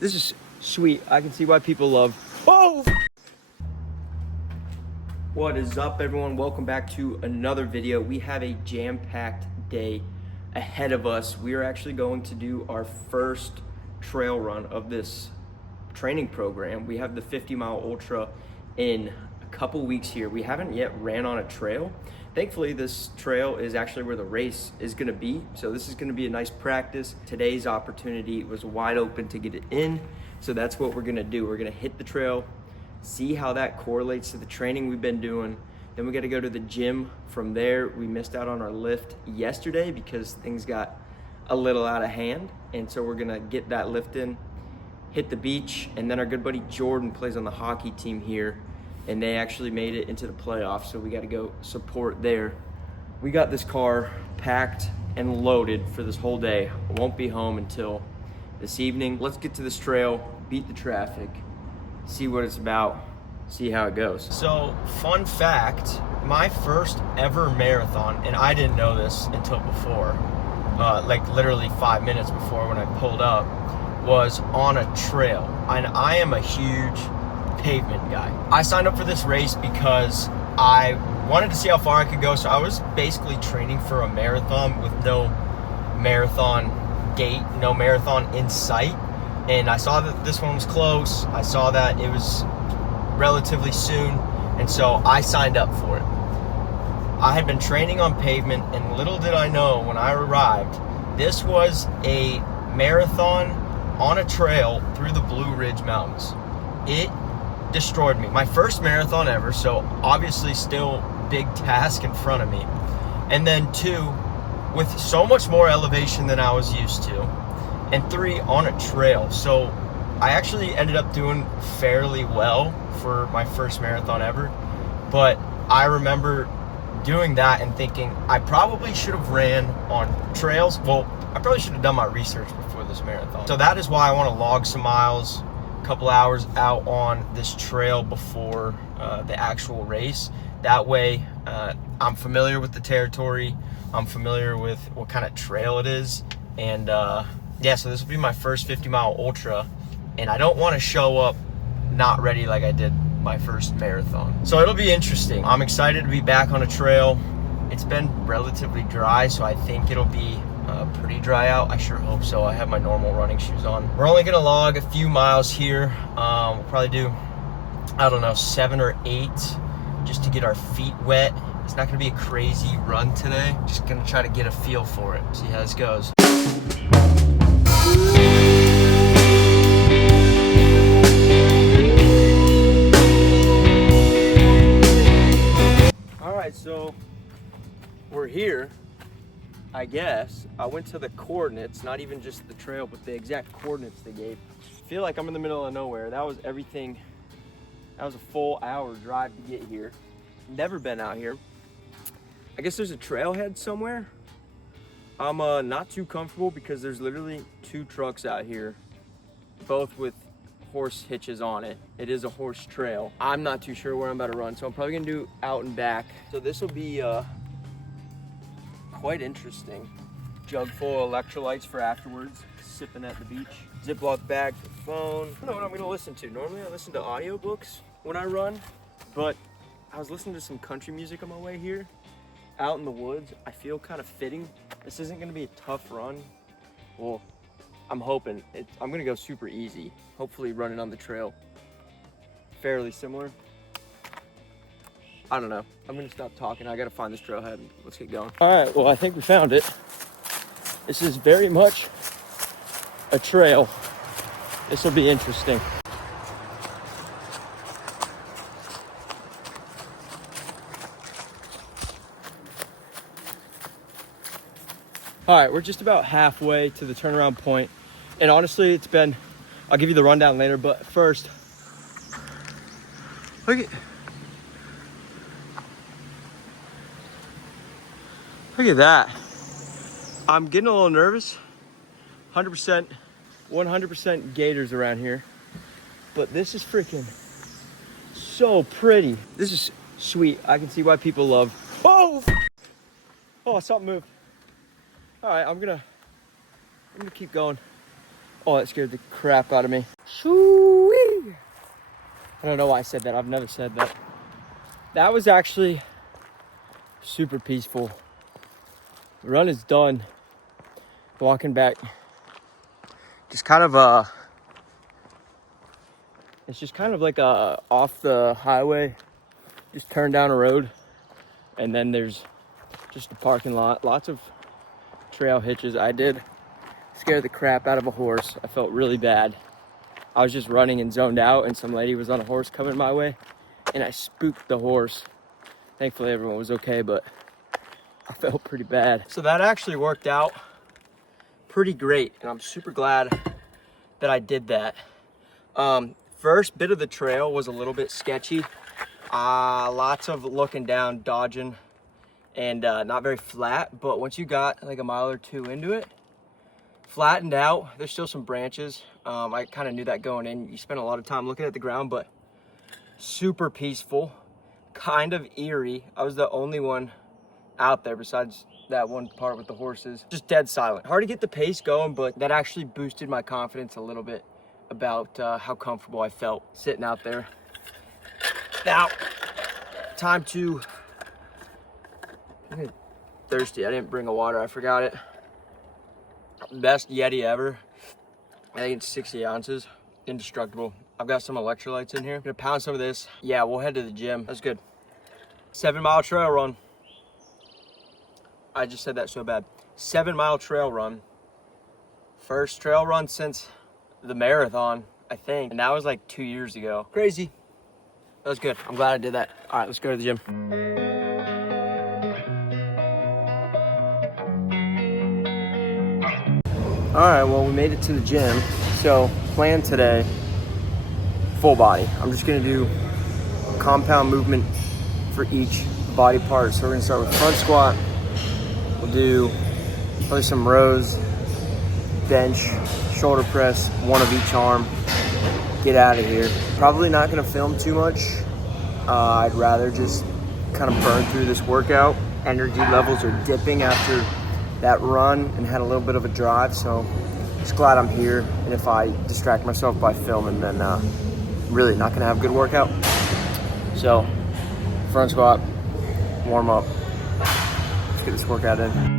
This is sweet. I can see why people love. Oh! What is up, everyone? Welcome back to another video. We have a jam-packed day ahead of us. We are actually going to do our first trail run of this training program. We have the 50-mile ultra in a couple weeks here. We haven't yet ran on a trail. Thankfully, this trail is actually where the race is gonna be. So this is gonna be a nice practice. Today's opportunity was wide open to get it in. So that's what we're gonna do. We're gonna hit the trail, see how that correlates to the training we've been doing. Then we gotta go to the gym from there. We missed out on our lift yesterday because things got a little out of hand. And so we're gonna get that lift in, hit the beach, and then our good buddy Jordan plays on the hockey team here, and they actually made it into the playoffs, so we got to go support there. We got this car packed and loaded for this whole day. I won't be home until this evening. Let's get to this trail, beat the traffic, see what it's about, see how it goes. So, fun fact, my first ever marathon, and I didn't know this until before, like literally 5 minutes before when I pulled up, was on a trail. And I am a huge pavement guy. I signed up for this race because I wanted to see how far I could go. So I was basically training for a marathon with no marathon date, no marathon in sight. And I saw that this one was close. I saw that it was relatively soon. And so I signed up for it. I had been training on pavement, and little did I know when I arrived, this was a marathon on a trail through the Blue Ridge Mountains. It destroyed me. My first marathon ever, so obviously still big task in front of me. And then 2, with so much more elevation than I was used to. And 3, on a trail. So I actually ended up doing fairly well for my first marathon ever. But I remember doing that and thinking I probably should have ran on trails. Well, I probably should have done my research before this marathon. So that is why I want to log some miles, couple hours out on this trail before the actual race. That way I'm familiar with the territory, I'm familiar with what kind of trail it is, and yeah, so this will be my first 50-mile ultra, and I don't want to show up not ready like I did my first marathon. So it'll be interesting. I'm excited to be back on a trail. It's been relatively dry, so I think it'll be pretty dry out. I sure hope so. I have my normal running shoes on. We're only gonna log a few miles here. We'll probably do, I don't know, 7 or 8 just to get our feet wet. It's not gonna be a crazy run today. Just gonna try to get a feel for it, see how this goes. All right, so we're here. I guess I went to the coordinates, not even just the trail, but the exact coordinates they gave. I feel like I'm in the middle of nowhere. That was everything. That was a full hour drive to get here. Never been out here. I guess there's a trailhead somewhere. I'm not too comfortable because there's literally 2 trucks out here, both with horse hitches on it. It is a horse trail. I'm not too sure where I'm about to run, so I'm probably gonna do out and back. So this will be quite interesting. Jug full of electrolytes for afterwards, sipping at the beach. Ziploc bag for phone. I don't know what I'm gonna listen to. Normally I listen to audiobooks when I run, but I was listening to some country music on my way here, out in the woods. I feel kind of fitting. This isn't gonna be a tough run. Well, I'm hoping. I'm gonna go super easy. Hopefully running on the trail fairly similar. I don't know. I'm gonna stop talking. I gotta find this trailhead. Let's get going. All right, well, I think we found it. This is very much a trail. This will be interesting. All right, we're just about halfway to the turnaround point. And honestly, it's been, I'll give you the rundown later, but first, look at that. I'm getting a little nervous. 100% gators around here. But this is freaking so pretty. This is sweet. I can see why people love. Oh! Oh, something moved. All right, I'm gonna keep going. Oh, that scared the crap out of me. Shoo-wee. I don't know why I said that. I've never said that. That was actually super peaceful. The run is done. Walking back. Just kind of it's just kind of like off the highway. Just turn down a road. And then there's just a parking lot. Lots of trail hitches. I did scare the crap out of a horse. I felt really bad. I was just running and zoned out, and some lady was on a horse coming my way, and I spooked the horse. Thankfully, everyone was okay, but I felt pretty bad. So that actually worked out pretty great, and I'm super glad that I did that. First bit of the trail was a little bit sketchy. Lots of looking down, dodging, and not very flat, but once you got like a mile or two into it, flattened out. There's still some branches. I kind of knew that going in. You spend a lot of time looking at the ground, but super peaceful, kind of eerie. I was the only one out there besides that one part with the horses. Just dead silent. Hard to get the pace going, but that actually boosted my confidence a little bit about how comfortable I felt sitting out there. Now, time to... I'm thirsty. I didn't bring a water. I forgot it. Best Yeti ever. I think it's 60 ounces. Indestructible. I've got some electrolytes in here. I'm gonna pound some of this. Yeah, we'll head to the gym. That's good. 7-mile trail run. I just said that so bad. 7-mile trail run. First trail run since the marathon, I think. And that was like 2 years ago. Crazy. That was good. I'm glad I did that. All right, let's go to the gym. All right, well, we made it to the gym. So, plan today, full body. I'm just gonna do compound movement for each body part. So we're gonna start with front squat. We'll do probably some rows, bench, shoulder press, one of each arm. Get out of here. Probably not gonna film too much. I'd rather just kind of burn through this workout. Energy levels are dipping after that run and had a little bit of a drive, so just glad I'm here. And if I distract myself by filming, then really not gonna have a good workout. So front squat, warm up. Let's get this workout in.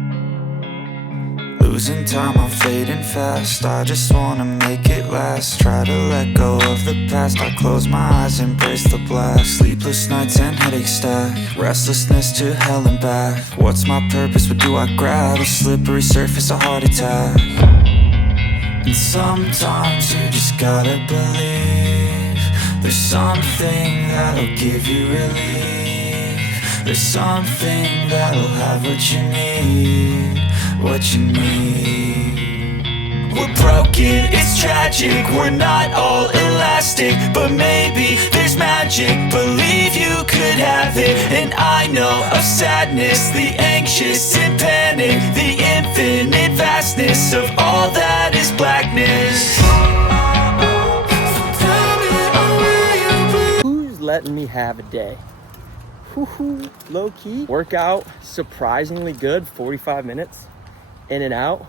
Losing time, I'm fading fast. I just wanna make it last. Try to let go of the past. I close my eyes, embrace the blast. Sleepless nights and headaches stack. Restlessness to hell and back. What's my purpose? What do I grab? A slippery surface, a heart attack. And sometimes you just gotta believe there's something that'll give you relief. There's something that'll have what you need. What you need. We're broken, it's tragic. We're not all elastic, but maybe there's magic. Believe you could have it. And I know of sadness, the anxious and panic, the infinite vastness of all that is blackness. Who's letting me have a day? Low key workout, surprisingly good. 45 minutes in and out.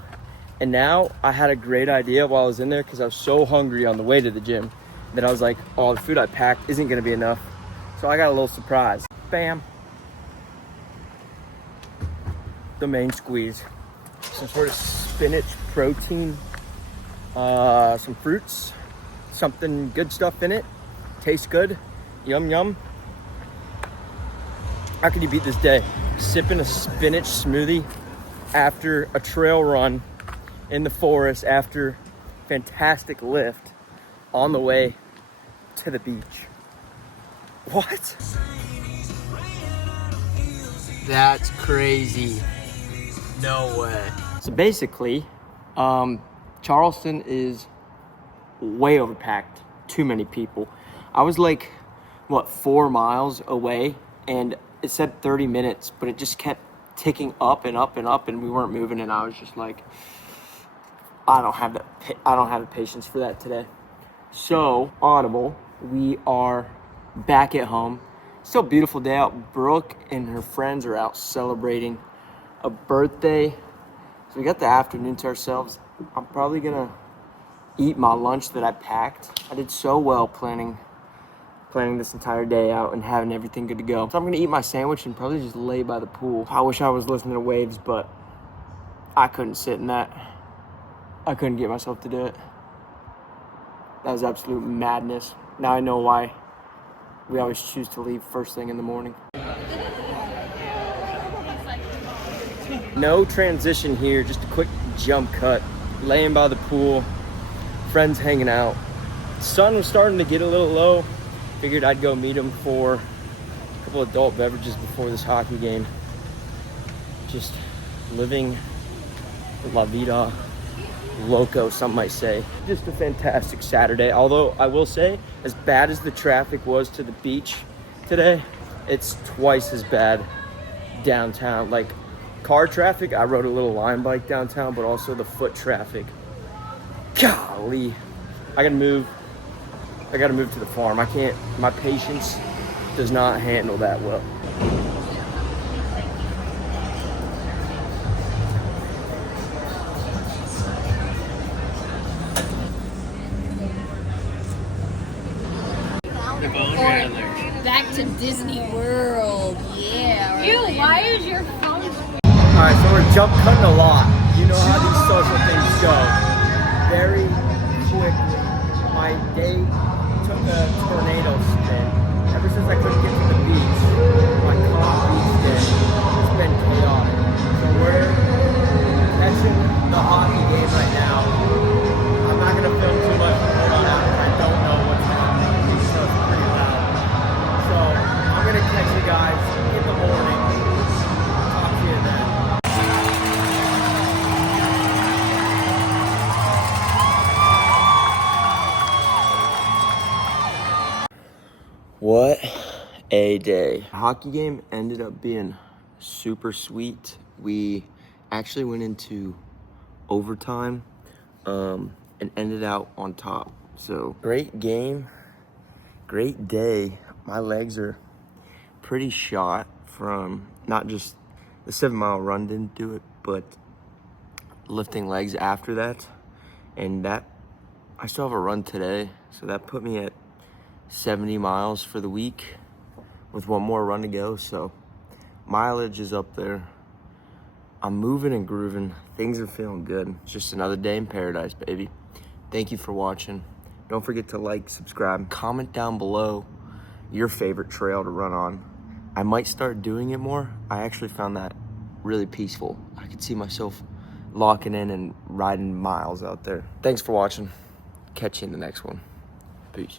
And now I had a great idea while I was in there, because I was so hungry on the way to the gym that I was like, oh, the food I packed isn't gonna be enough. So I got a little surprise. Bam. The main squeeze. Some sort of spinach protein, some fruits, something good stuff in it. Tastes good. Yum, yum. How can you beat this day? Sipping a spinach smoothie after a trail run in the forest after fantastic lift on the way to the beach. What? That's crazy. No way. So basically, Charleston is way overpacked. Too many people. I was like, what, 4 miles away, and it said 30 minutes, but it just kept ticking up and up and up, and we weren't moving, and I was just like, I don't have the patience for that today. So, audible, we are back at home. Still a beautiful day out. Brooke and her friends are out celebrating a birthday. So we got the afternoon to ourselves. I'm probably gonna eat my lunch that I packed. I did so well planning this entire day out and having everything good to go. So I'm gonna eat my sandwich and probably just lay by the pool. I wish I was listening to waves, but I couldn't sit in that. I couldn't get myself to do it. That was absolute madness. Now I know why we always choose to leave first thing in the morning. No transition here, just a quick jump cut. Laying by the pool, friends hanging out. Sun was starting to get a little low. Figured I'd go meet him for a couple adult beverages before this hockey game. Just living la vida loco, some might say. Just a fantastic Saturday. Although I will say, as bad as the traffic was to the beach today, it's twice as bad downtown. Like car traffic, I rode a little line bike downtown, but also the foot traffic. Golly, I gotta move to the farm. I can't, my patience does not handle that well. Back to Disney World, yeah. Ew, why is your phone? Alright, so we're jump cutting a lot. You know how these social things go. Very quickly, my day took a tornado spin. Ever since I couldn't get to the beach, my beach day has been chaotic. So we're catching the hockey game right now. I'm not going to film too much more on that because I don't know what's happening. So it's pretty loud. So I'm going to catch you guys in the morning. Talk to you then. What a day. The hockey game ended up being super sweet. We actually went into overtime and ended out on top. So great game, great day. My legs are pretty shot from not just the 7-mile run didn't do it, but lifting legs after that. And that, I still have a run today. So that put me at 70 miles for the week with one more run to go. So mileage is up there. I'm moving and grooving. Things are feeling good. It's just another day in paradise, baby. Thank you for watching. Don't forget to like, subscribe, comment down below your favorite trail to run on. I might start doing it more. I actually found that really peaceful. I could see myself locking in and riding miles out there. Thanks for watching. Catch you in the next one. Peace.